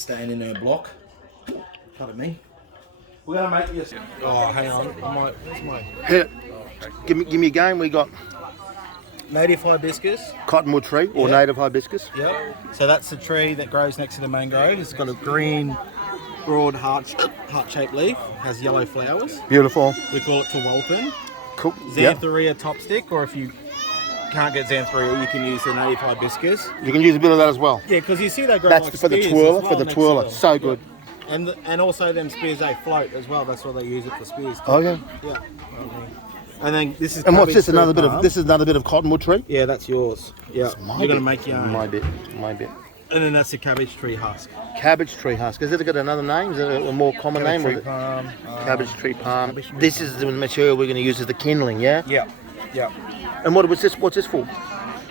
staying in her block. Pardon me. We're gonna make this. Oh, hang on. Here, give me a game. We got Native hibiscus. cottonwood tree or native hibiscus. Yep. So that's the tree that grows next to the mangrove. It's got a green, broad heart-shaped leaf. Has yellow flowers. Beautiful. We call it Tawalpin. Cool. Xantheria topstick, or if you can't get Xantheria, you can use the native hibiscus. You can use a bit of that as well. Yeah, because you see they grow That's like for the spears twirler. as well For the next twirler, to them. so good. And also them spears, they float as well. That's why they use it for spears too. Oh yeah. Yeah. And then this is. And what's this? cabbage Another bit palm. of this is another bit of cottonwood tree. Yeah, that's yours. Yeah. You're gonna make your own. My bit. And then that's the cabbage tree husk. Cabbage tree husk. Has it got another name? Is it a more common name? Cabbage Or tree palm. cabbage tree palm. This is the material we're going to use as the kindling, yeah? Yeah. Yeah. And what's this for?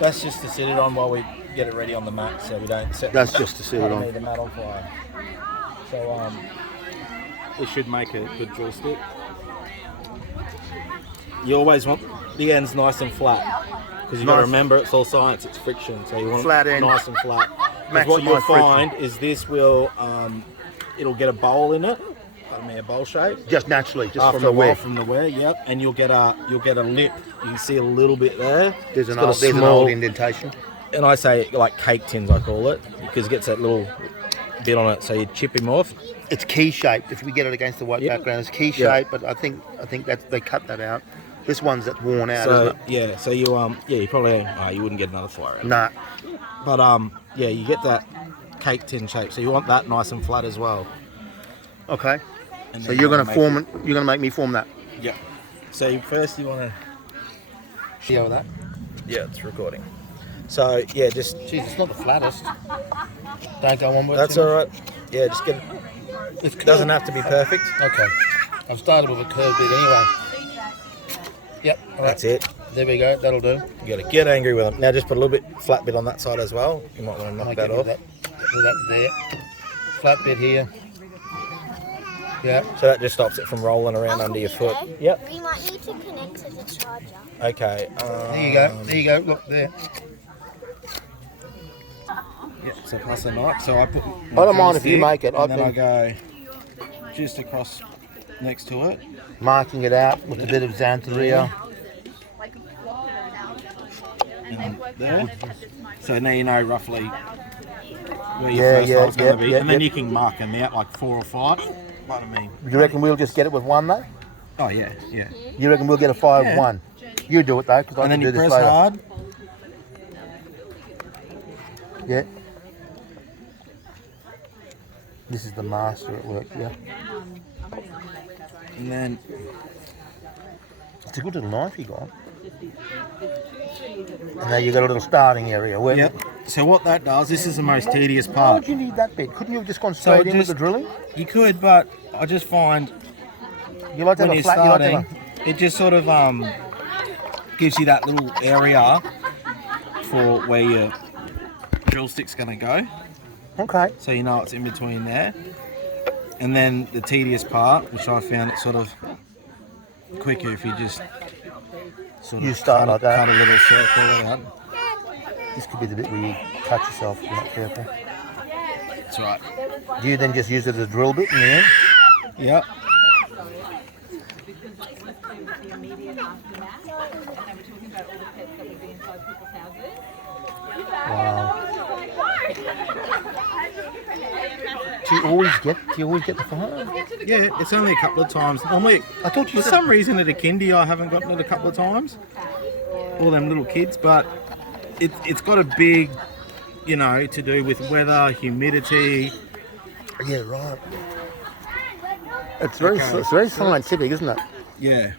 That's just to sit it on while we get it ready on the mat, so we don't set. That's just to sit it on. The mat on fire. So it should make a good drill stick. You always want the ends nice and flat, because you got to remember it's all science. It's friction, so you want Flat it end. nice and flat. 'Cause what you'll Maximise friction. find is this will it'll get a bowl in it. I mean, a bowl shape. Just naturally, just After from the a while, wear. from the wear, yep. And you'll get a lip. You can see a little bit there. There's It's an got a old small- indentation. And I say like cake tins, I call it, because it gets that little bit on it. So you chip him off. It's key shaped. If we get it against the white background, it's key shaped. But I think that they cut that out. This one's that's worn out, So isn't it? yeah, so you you probably you wouldn't get another fire out. Nah. But yeah, you get that cake tin shape. So you want that nice and flat as well. Okay. And So then you're going to make form it. You're going to make me form that. Yeah. So first you want to. See how that? Yeah, it's recording. So yeah, just. Jeez, it's not the flattest. Don't go on with it. That's all right. Yeah, just get. It doesn't have to be perfect. Okay. I've started with a curved bit anyway. Yep. All right. That's it. There we go. That'll do. You got to get angry with them. Now just put a little bit flat bit on that side as well. You might want to knock Might that get off. rid of that there. Flat bit here. Yeah. So that just stops it from rolling around under your foot. Yep. We might need to connect to the charger. Okay. There you go. There you go. Look there. Yeah. So pass the knife. So I put. I don't mind if you make it. And then I go just across next to it. Marking it out with a bit of Xantheria. And there. So now you know roughly where your Yeah, first yeah, hole's going to be, yep, and then yep. you can mark them out like 4 or 5. What I mean. You reckon we'll just get it with one though? Oh yeah, yeah. You reckon we'll get a 5 Yeah. 1? You do it though, because I And then can do you this press later. hard. Yeah. This is the master at work, yeah. And then It's a good little knife you got. And now you got a little starting area. Where, yep. So what that does, this is the most tedious Why part. would you need that bit? Couldn't you have just gone straight in with the drilling? You could, but I just find You like to have when a you're flat, you like to starting, have it just sort of gives you that little area for where your drill stick's going to go. Okay. So you know it's in between there. And then the tedious part, which I found it sort of quicker if you just sort of You start like that. cut a little circle out. This could be the bit where you cut yourself if you're not careful. That's right. Do you then just use it as a drill bit in the end? Yep. Wow. Do you always get the fire? Yeah, it's only a couple of times. Normally, I thought you for said some reason at a kindy I haven't gotten it a couple of times. All them little kids, but it's got a big, to do with weather, humidity. Yeah, right. It's very Okay. it's very scientific, isn't it? Yeah.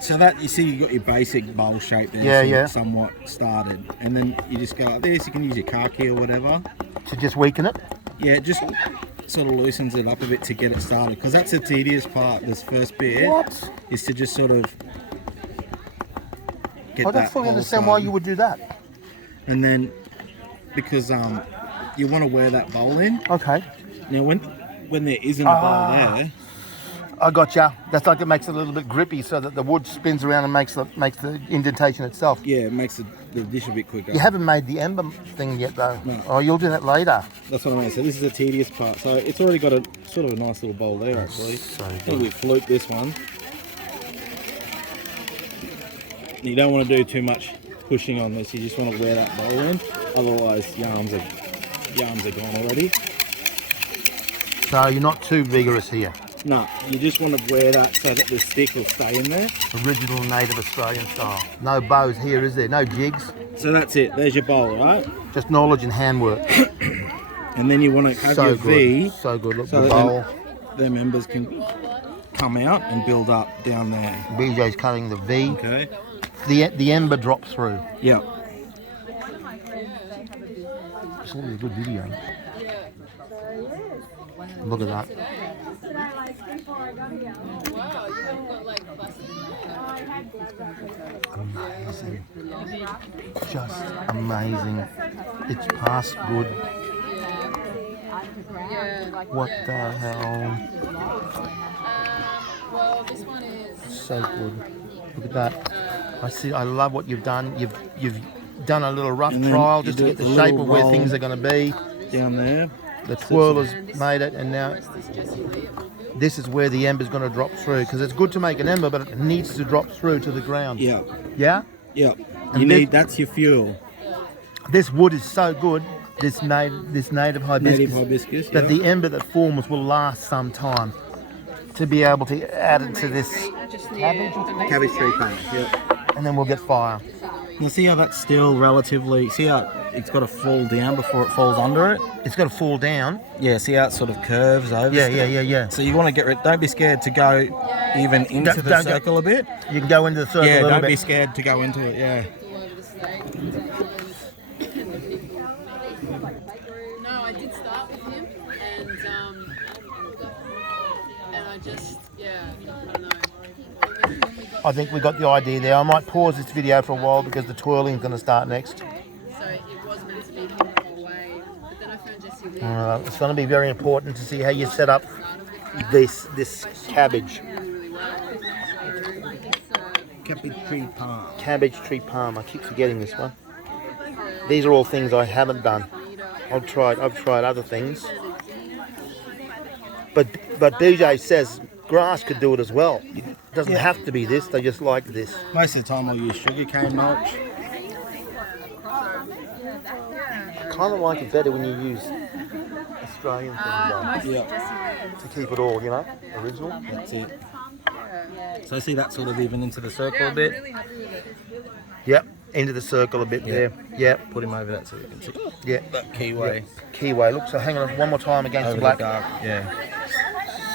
So that, you see, you got your basic bowl shape there, Yeah, yeah. somewhat started, and then you just go like this. You can use your car key or whatever. To just weaken it? Yeah, it just sort of loosens it up a bit to get it started, because that's the tedious part. This first bit What? is to just sort of get I don't that fully hole understand why started. you would do that. And then because you want to wear that bowl in. Okay. Now when there isn't a bowl there, I gotcha. That's like it makes it a little bit grippy so that the wood spins around and makes the indentation itself. yeah, it makes it the dish a bit quicker. You haven't made the ember thing yet, though. No. Oh, you'll do that later. That's what I mean. So this is a tedious part. So it's already got a sort of a nice little bowl there, actually. So I good. think we flute this one. You don't want to do too much pushing on this. You just want to wear that bowl in. Otherwise, yarns are gone already. So you're not too vigorous here. No, you just want to wear that so that the stick will stay in there. Original native Australian style. No bows here, is there? No jigs. So that's it. There's your bowl, right? Just knowledge and handwork. And then you want to have So your good. V. So good. Look, So the that bowl. their members can come out and build up down there. BJ's cutting the V. Okay. The ember drops through. Yeah. It's going to be a good video. Look at that. Amazing. Just amazing. It's past good. What the hell? Well, this one is So good. Look at that. I love what you've done. You've done a little rough And then trial you just to do get the the shape little of where roll. things are going to be. Down there. The twirler's made it, and now this is where the ember's going to drop through, because it's good to make an ember, but it needs to drop through to the ground. Yeah. Yeah? Yeah. And You this- need, that's your fuel. This wood is so good, this native hibiscus, Native hibiscus, that yeah. the ember that forms will last some time. To be able to add it to this cabbage, Cabbage tree paint. Yeah. and then we'll get fire. You see how that's still relatively, see how it's got to fall down before it falls under it? It's got to fall down. Yeah, see how it sort of curves over? Yeah. So you want to get rid, don't be scared to go even into the don't go- circle a bit. You can go into the circle Yeah, a little don't bit. be scared to go into it, yeah. no. I did start with him, and I just I don't know. I think we got the idea there. I might pause this video for a while because the twirling's going to start next. So it was meant to be him the whole way, but then I found Jesse there. It's going to be very important to see how you set up this cabbage. Really well. Cabbage tree palm. Cabbage tree palm. I keep forgetting this one. These are all things I haven't done. I've tried other things. But BJ says grass could do it as well. It doesn't have to be this, they just like this. Most of the time I'll use sugarcane mulch. I kind of like it better when you use Australian things though, Yeah, to keep it all, original. that's it. So see that sort of even into the circle a bit? Yep, into the circle a bit there. Yep, Put him over that so we can see yeah. that keyway. Keyway, look, so hang on one more time against Over the the black. dark, yeah.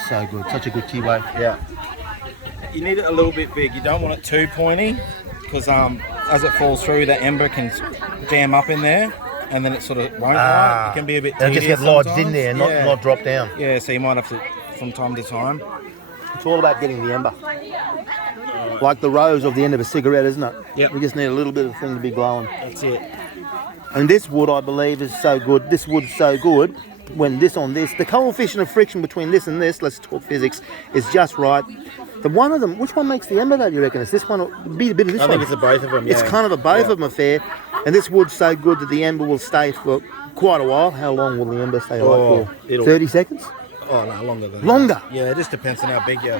So good, such a good keyway. Yeah. You need it a little bit big. You don't want it too pointy because as it falls through, the ember can jam up in there and then it sort of won't right. It can be a bit They'll just tedious get lodged in sometimes. there, Yeah. not drop down. Yeah, so you might have to, from time to time. It's all about getting the ember. Like the rose of the end of a cigarette, isn't it? Yep. We just need a little bit of thing to be glowing. That's it. And this wood, I believe, is so good. This wood's so good. When this on this, the coefficient of friction between this and this, let's talk physics, is just right. The one of them, which one makes the ember though, do you reckon? Is this one or be a bit of this I one? think it's a both of them, It's yeah. kind of a both Yeah. of them affair. And this wood's so good that the ember will stay for quite a while. How long will the ember stay Oh, for? it'll- 30 seconds? Oh no, longer than Longer? that. Yeah, it just depends on how big your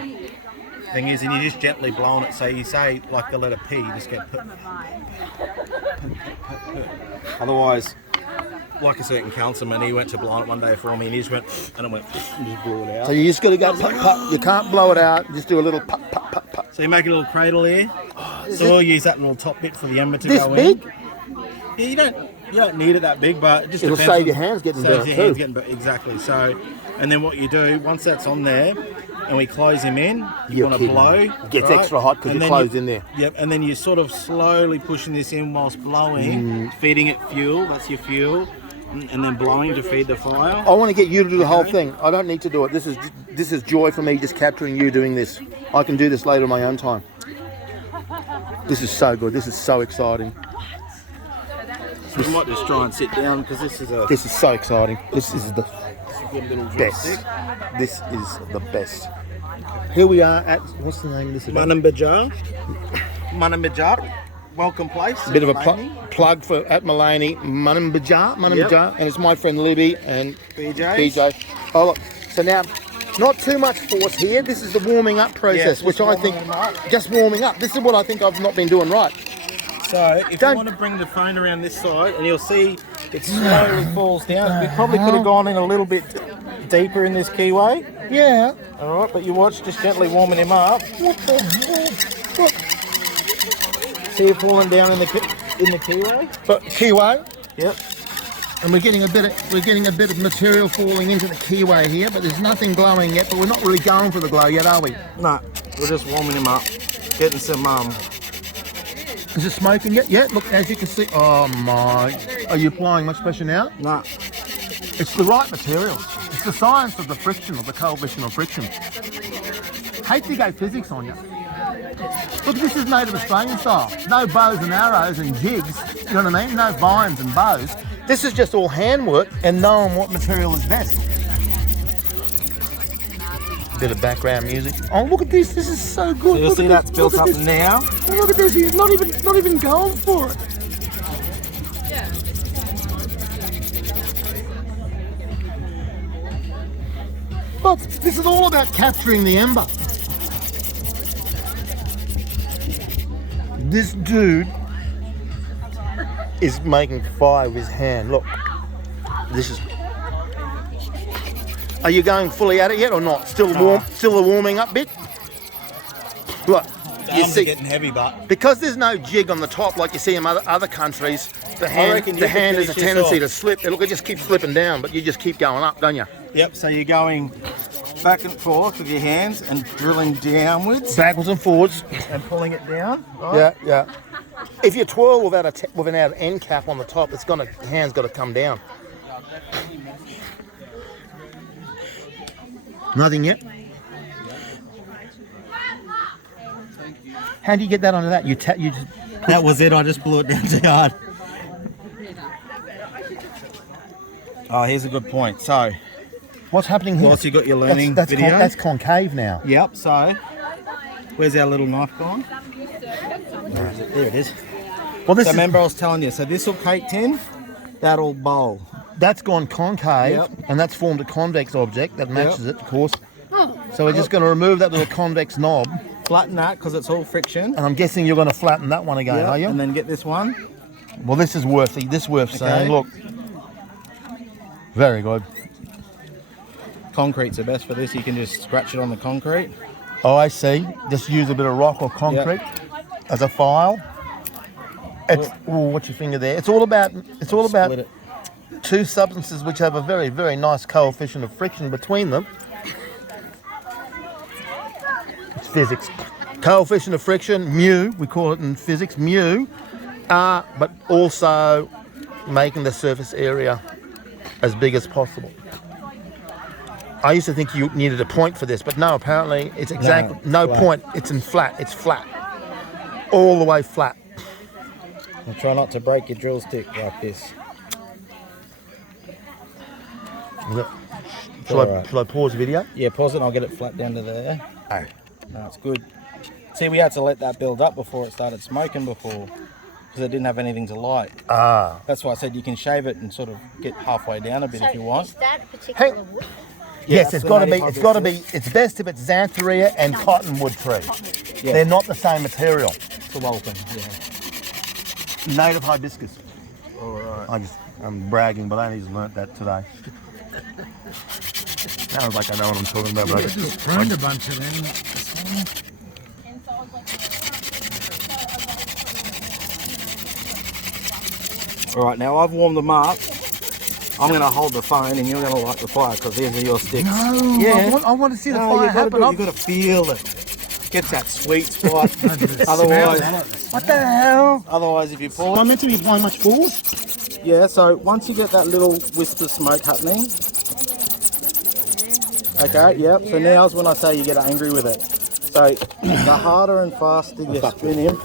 thing is, and you just gently blow on it. So you say like the letter P, you just get put. Otherwise, like a certain councilman, he went to blow on it one day for me, and he just went and it went and just blew it out. So you just got to go pop, pop. You can't blow it out. Just do a little pop, pop, pop, pop. So you make a little cradle here. Is So it we'll use that little top bit for the ember to this go big? in. Yeah, you don't need it that big, but it just It'll depends save on- your hands getting saves burnt your hands too. getting burnt, exactly. So, and then what you do once that's on there, and we close him in, you You're want to kidding blow. me. It gets right? extra hot because And you're then closed in there. Yep, and then you're sort of slowly pushing this in whilst blowing, feeding it fuel. That's your fuel, and then blowing to feed the fire. I want to get you to do the whole thing. I don't need to do it. This is joy for me, just capturing you doing this. I can do this later on my own time. This is so good. This is so exciting. So we might just try and sit down because this is a This is so exciting. This is the good little best. joystick. This is the best. Here we are at, what's the name of this event? Munimba-ja. Munimba-ja. welcome place. Bit of a Maleny. plug for at Maleny, Munimba-ja, and it's my friend Libby and BJ. Oh, look. So now, not too much force here. This is the warming up process, Yeah, which I think just warming up. This is what I think I've not been doing right. So if you want to bring the phone around this side, and you'll see it slowly falls down. We probably could have gone in a little bit deeper in this keyway. Yeah. All right, but you watch, just gently warming him up. What the hell? Look. See it falling down in the keyway. But keyway. Yep. And we're getting a bit of material falling into the keyway here, but there's nothing glowing yet. But we're not really going for the glow yet, are we? No, we're just warming him up, getting some. Is it smoking yet? Yeah. Look, as you can see. Oh my! Are you applying much pressure now? No. It's the right material. It's the science of the friction, of the coefficient of friction. Hate to go physics on you. Look, this is native Australian style. No bows and arrows and jigs. You know what I mean? No vines and bows. This is just all handwork and knowing what material is best. Bit of background music. Oh, look at this. This is so good. So you'll see that's built up now. Oh, look at this. He's not even going for it. Yeah. Look, this is all about capturing the ember. This dude is making fire with his hand. Look, this is. Are you going fully at it yet or not? Still warm? Still a warming up bit? Look, you see, getting heavy, but because there's no jig on the top like you see in other countries. The hand reckon you hand could has a finish this tendency off. to slip. Look, it just keeps slipping down, but you just keep going up, don't you? Yep. So you're going back and forth with your hands and drilling downwards Backwards and forwards. and pulling it down. Right? Yeah. If you twirl without an end cap on the top, hand's got to come down. Nothing yet. How do you get that onto that? You just. That was it. I just blew it down too hard. Oh, here's a good point. So, What's happening here? whilst you got your learning that's video. that's concave now. Yep. So, where's our little knife gone? Where is it? There it is. Well, this So is, remember, I was telling you. So this will cake tin. That'll bowl. that's gone concave, Yep. and that's formed a convex object that matches it, of course. So we're just going to remove that little convex knob, Flatten that because it's all friction. and I'm guessing you're going to flatten that one again, Yep, are you? And then get this one. Well, this is worth saying. Look, very good. Concrete's the best for this. You can just scratch it on the concrete. Oh, I see. Just use a bit of rock or concrete as a file. It's what's your finger there? It's all about Split it. two substances which have a very, very nice coefficient of friction between them. It's physics. Coefficient of friction, mu, we call it in physics, mu, but also making the surface area as big as possible. I used to think you needed a point for this, but no, apparently it's exactly no flat. point. It's in flat. It's flat. All the way flat. And try not to break your drill stick like this. Shall I pause the video? Yeah, pause it and I'll get it flat down to there. Oh, no, it's good. See, we had to let that build up before it started smoking before, because it didn't have anything to light. Ah. That's why I said you can shave it and sort of get halfway down a bit if you want. Is that particular wood? Yes, that's it's the got to be. native It's got to be. hibiscus. It's best if it's xanthorrhea and cottonwood tree. Yeah. They're not the same material. It's a welcome, yeah. Native hibiscus. All right. I'm bragging, but I only just learnt that today. Sounds like I know what I'm talking about, but I Just pruned a bunch of them. All right, now I've warmed them up. I'm going to hold the phone and you're going to light the fire because these are your sticks. No, Yeah. I want to see the No, fire you've got to happen. do it. You've got to feel it. Get that sweet spot. Otherwise, What the hell? if you Am pour. I meant to be applying much force? Yeah, so once you get that little wisp of smoke happening. Okay, yep. So now's when I say you get angry with it. So the harder and faster you spin him,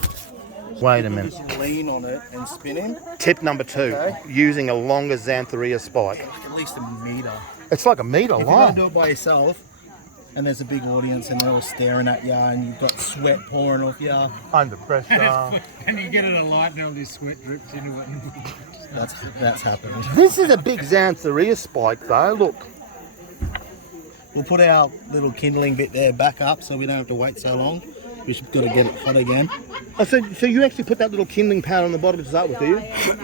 Wait a minute. just lean on it and spin him. Tip number 2, Okay. using a longer xanthorrhea spike. At least a meter. It's like a meter If you're going long. to do it by yourself, and there's a big audience and they're all staring at you and you've got sweat pouring off you. Under pressure. And you get it a light and all this sweat drips into it. That's happened. This is a big Xanthorrhea spike though, look. We'll put our little kindling bit there back up so we don't have to wait so long. We've just got to get it hot again. Oh, so you actually put that little kindling powder on the bottom to start with, do you?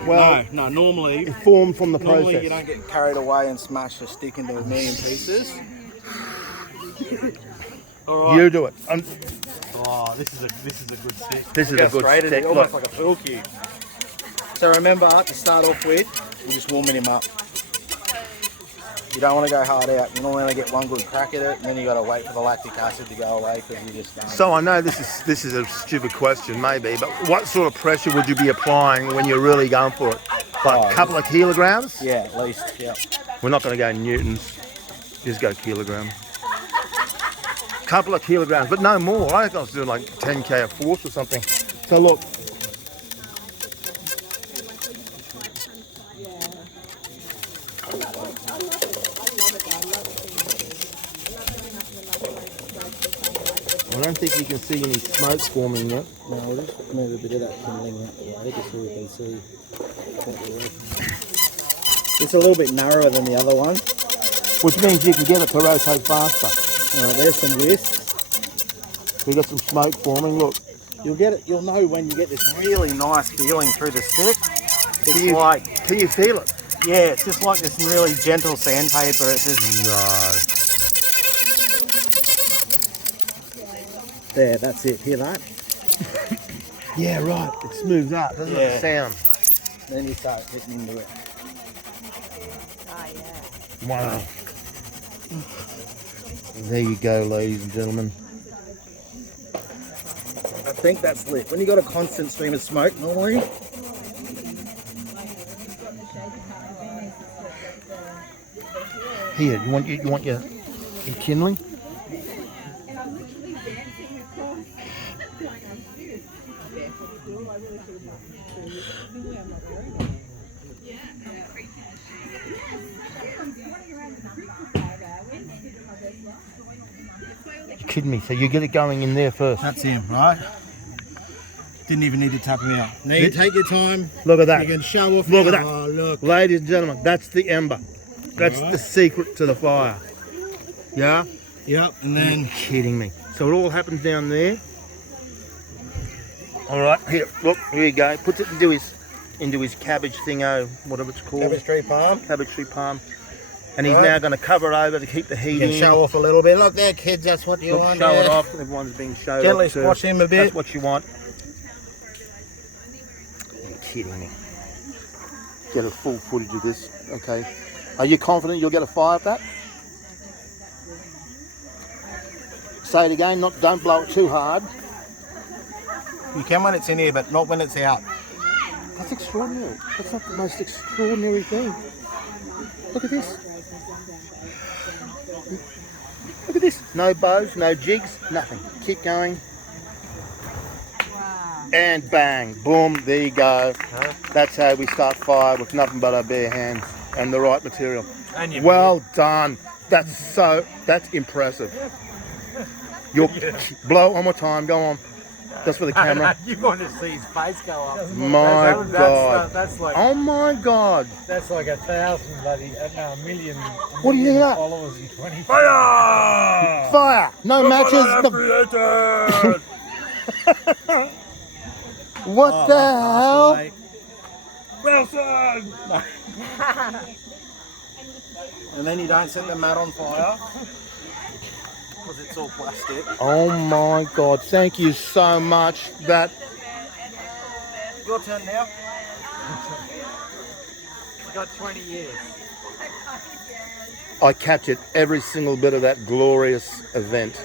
Well, No, normally it formed from the normally process. you don't get carried away and smash the stick into a million pieces. All right. You do it. Oh, this is a good stick. This is Look a how good straight it stick. is, almost like a pool cue. So remember, to start off with, you're just warming him up. You don't want to go hard out. You normally only get one good crack at it, and then you got to wait for the lactic acid to go away because you just don't. So I know this is a stupid question maybe, but what sort of pressure would you be applying when you're really going for it? Like a couple of kilograms? Yeah, at least. Yeah. We're not going to go newtons. Just go kilograms. Couple of kilograms, but no more. I think I was doing like 10k a force or something. So look. I don't think you can see any smoke forming yet. No, we'll just move a bit of that kindling out the way just so we can see what we're working. It's a little bit narrower than the other one. Which means you can get it to rotate faster. There's some wisps. We've got some smoke forming, look. You'll know when you get this really nice feeling through the stick. It's Can you- like, Can you feel it? yeah, it's just like this really gentle sandpaper. It's just, No. there, that's it. Hear that? Yeah, right. It smooths out, doesn't Yeah. it? The sound. Then you start hitting into it. Wow. There you go, ladies and gentlemen. I think that's lit. When you got a constant stream of smoke, normally, Here, you want your kindling? You're kidding me. So you get it going in there first. that's him, right? Didn't even need to tap him out. Now you take your time. Look at that. You can show off. Look at that. Oh, look. Ladies and gentlemen, that's the ember. That's the secret to the fire. Yeah? Yep, and then You're kidding me. So it all happens down there. All right, here, look, here you go. Puts it into his cabbage thingo, whatever it's called. cabbage tree palm. Cabbage tree palm. And he's Right. now going to cover it over to keep the heat You can in. show off a little bit. Look there, kids. That's what you Look, want. show it yeah. off. Everyone's being showed Gently off too. squash him a bit. That's what you want. You're kidding me. Get a full footage of this, okay? Are you confident you'll get a fire at that? Say it again, don't blow it too hard. You can when it's in here, but not when it's out. That's extraordinary. That's not the most extraordinary thing. Look at this. Look at this. No bows, no jigs, nothing. Keep going. And bang, boom, there you go. That's how we start fire with nothing but our bare hands and the right material. Well done. That's impressive. You'll blow one more time, go on. Just for the camera. You want to see his face go up. My God. That's like Oh my God. that's like 1,000 bloody no, a million. What do you think of that? Followers in 20. Fire! No matches. What the hell? Wilson! And then you don't set the mat on fire because it's all plastic. Oh my God, thank you so much. That Your turn now. Got 20 years. I captured every single bit of that glorious event.